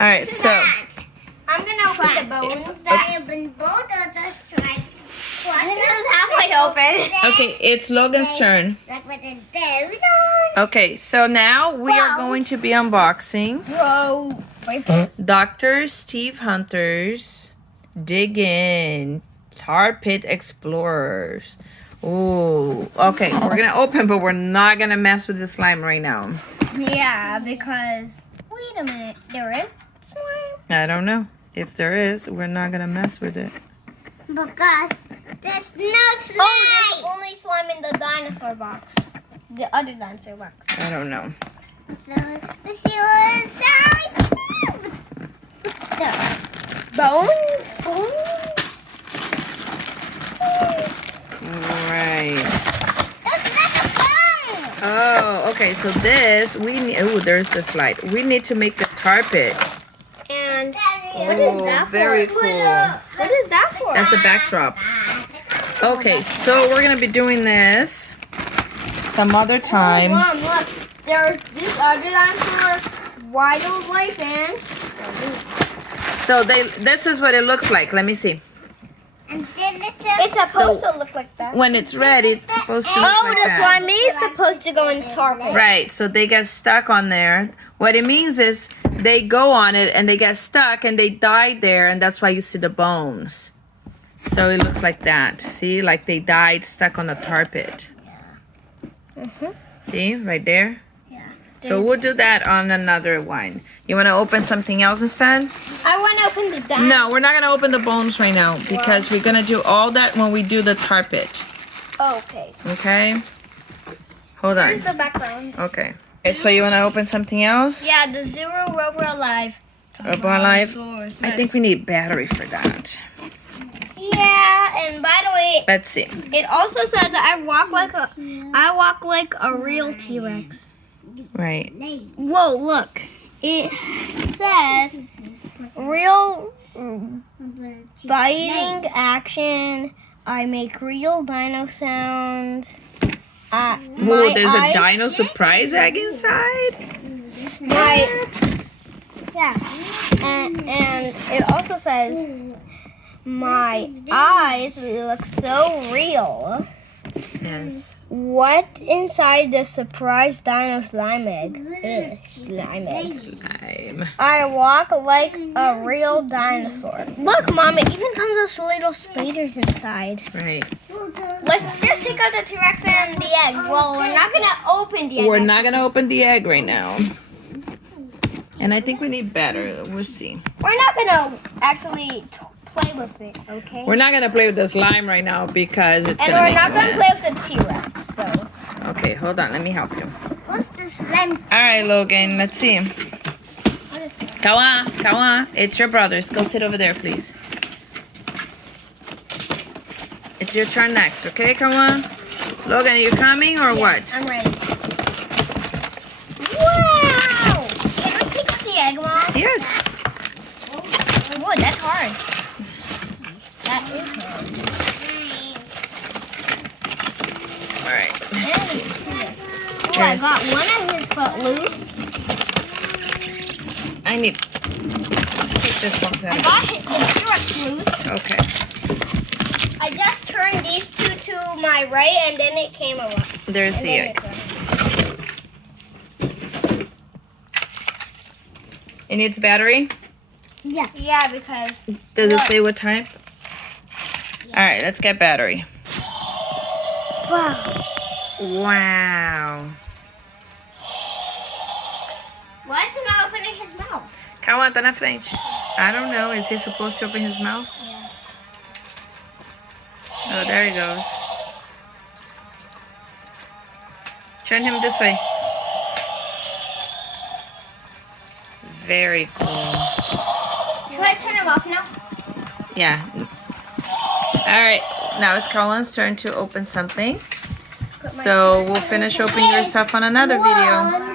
All right, so I'm gonna open the bones. I opened both of the stripes. This is halfway open. okay, it's Logan's turn. Like with the there. Okay, so now we are going to be unboxing Whoa. Dr. Steve Hunter's Dig In Tar Pit Explorers. Ooh, okay, we're gonna open, but we're not gonna mess with the slime right now. Yeah, because wait a minute, there is slime. I don't know. If there is, we're not gonna mess with it. Because there's no slime. Oh, there's only slime in the dinosaur box. The other dinosaur box. I don't know. So, let's see what inside. Bones? Right. That's not a bone. Oh, okay. So this we need. Oh, there's the slide. We need to make the tar pit. And Oh, what is that for? very cool. What is that for? That's the backdrop. Okay, so we're gonna be doing this some other time. Mom, look. There's this other dinosaur, wildlife, and So this is what it looks like. Let me see. And then it's supposed to look like that. When it's red, it's supposed to look Oh, like the that. slime is supposed to go in tar pit. Right, so they get stuck on there. What it means is they go on it and they get stuck and they died there, and that's why you see the bones. So it looks like that. See, like they died stuck on the tar pit. See, right there? Yeah. So we'll do that on another one. You want to open something else instead? I want to open the dinosaur. No, we're not going to open the bones right now because we're going to do all that when we do the tar pit. Okay. Okay? Hold Here's on. the background. Okay. Okay, so you want to open something else? Yeah, the Zero Robo Alive. Robo Alive? Dinosaurs. I think we need battery for that. Yeah, and by the way, Let's see. it also says that I walk like a real T-Rex. Right. Whoa, look. It says real biting action. I make real dino sounds. Whoa, there's a dino surprise egg inside? Yeah. And it also says my eyes look so real. Yes. What inside the surprise dino slime egg? Ugh, slime egg. Slime. I walk like a real dinosaur. Look, Mom, it even comes with little spiders inside. Right. Let's just take out the T-Rex and the egg. Well, we're not going to open the egg. We're not going to open the egg right now. And I think we need better. We'll see. We're not going to actually play with it, okay? We're not going to play with the slime right now because it's going to And make we're not a going to mess. play with the T-Rex, though. Okay, hold on. Let me help you. What's the slime? All right, Logan. Let's see. Kawa, it's your brothers. Go sit over there, please. It's your turn next, okay, Kawa? Logan, are you coming or what? I'm ready. Wow! Can I take out the egg, Mom? Yes. Oh, that's hard. That is hard. All right. Oh, I got one of his foot loose. I need. Let's take this box I out. got his T-Rex loose. Okay. I just turned these two to my right, and then it came around. There's And the then egg. it's It needs battery. Yeah, because Does it say what type? All right, let's get battery. wow. Wow. Why is he not opening his mouth? Kawa, tá na frente. I don't know. Is he supposed to open his mouth? Yeah. Oh, there he goes. Turn him this way. Very cool. Should I turn him off now? Yeah. All right. Now it's Kawan's turn to open something. So we'll finish opening your stuff on another video.